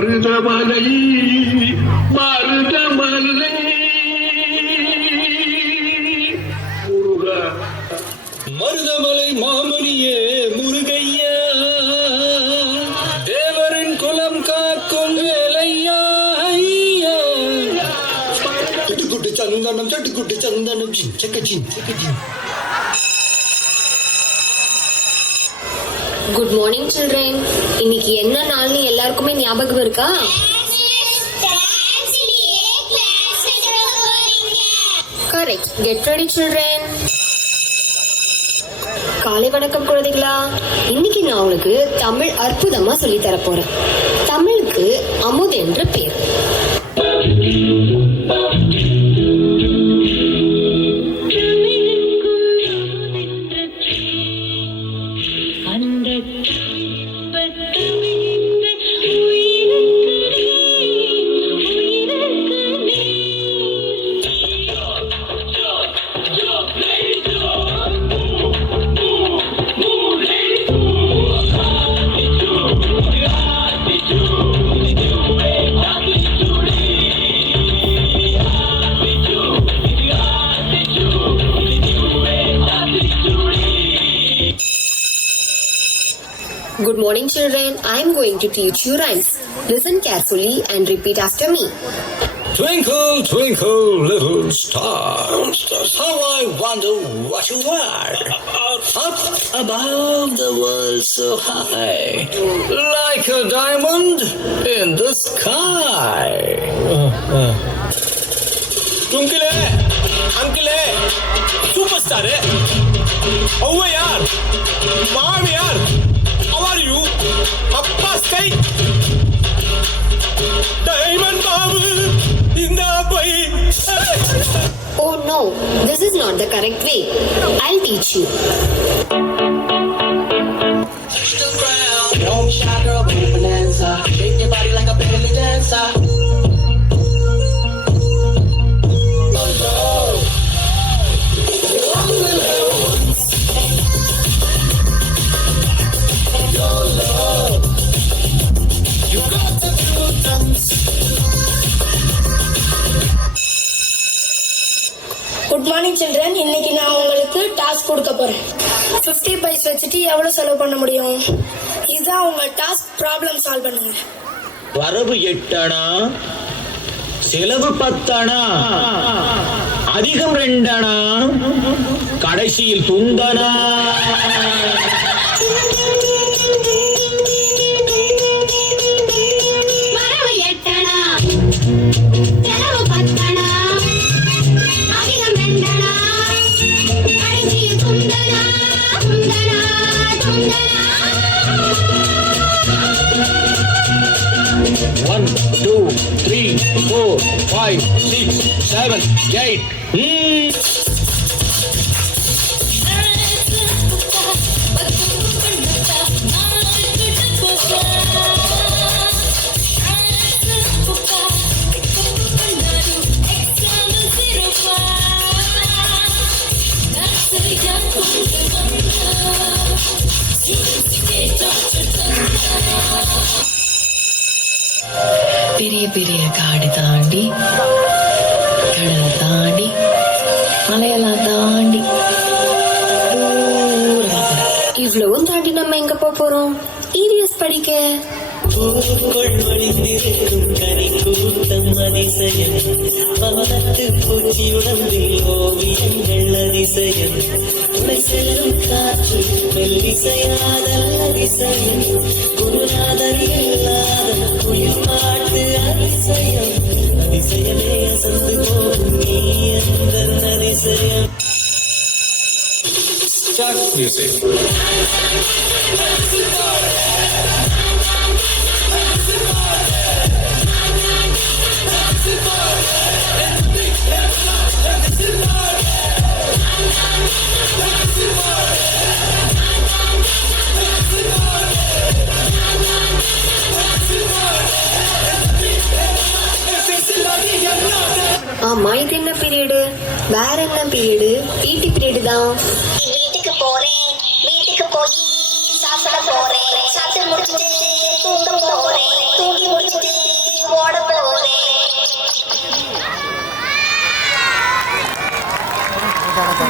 மருதமலை மருதமலை முருகா மருதமலை மாமணியே முருகையா தேவரின் குலம் காக்கும் வேலையா ஐயா சட்டுக்குட்டு சந்தனம் சக்கச்சின் குட் மார்னிங் சில்ட்ரன். இன்னைக்கு என்ன நாள்னு எல்லாருக்குமே ஞாபகம் இருக்கா? கரெக்ட். Get ready children. காலை வணக்கம் குழந்தைகளா. இன்னைக்கு நான் உங்களுக்கு தமிழ் அற்புதமா சொல்லி தர போறேன். தமிழுக்கு அமுது என்று பேர். Good morning children. I am going to teach you rhymes. Listen carefully and repeat after me. Twinkle, twinkle, little star, how I wonder what you are. Up above the world so high, like a diamond in the sky. Tunkile, Uncle, superstar, Ovayar, Mamiyar. How are you? Appa stay. Diamond Babu in the way. Oh no, this is not the correct way. I'll teach you. Don't shy girl, go bonanza. Shake your body like a belly dancer. Good morning children. இன்னைக்கு நான் உங்களுக்கு task கொடுக்க போறேன். 50 பைஸ் வச்சுட்டு எவ்வளவு செலவு பண்ண முடியும்? இதுதான் உங்க டாஸ்க். ப்ராப்ளம் சால்வ் பண்ணுங்க. வரவு 8 அணா, செலவு 10 அணா, அதிகம் 2 அணா, கடைசியில் துந்தனா. One, 2, 3, 4, 5, 6, 7, 8. பெரிய பெரிய காடு தாண்டி, கடலை தாண்டி, மலையெல்லாம் தாண்டி இவ்வளவும் தாண்டி நம்ம எங்க போறோம்? EVS படிக்க. அதிசயம் பவனத்து பூச்சியுடம்பில் ஓவியங்கள் அதிசயம் துணை செல்லும் காற்று மெல்லிசையாதல் அதிசயம் குருநாதர் இல்லாத குயில் பாட்டு அதிசயம் அதிசயமே அசந்து போகும் நீ எந்த அதிசயம். Start music. ஆமா, இது என்ன பீரியடு? வேற என்ன பீரியடு? PT பீரியடு தான். வீட்டுக்கு போறேன், வீட்டுக்கு போய் சாப்பிட போறேன், சாப்பிட்டு முடிச்சிட்டு தூங்க போறேன், தூங்கி முடிச்சிட்டு வணக்கம்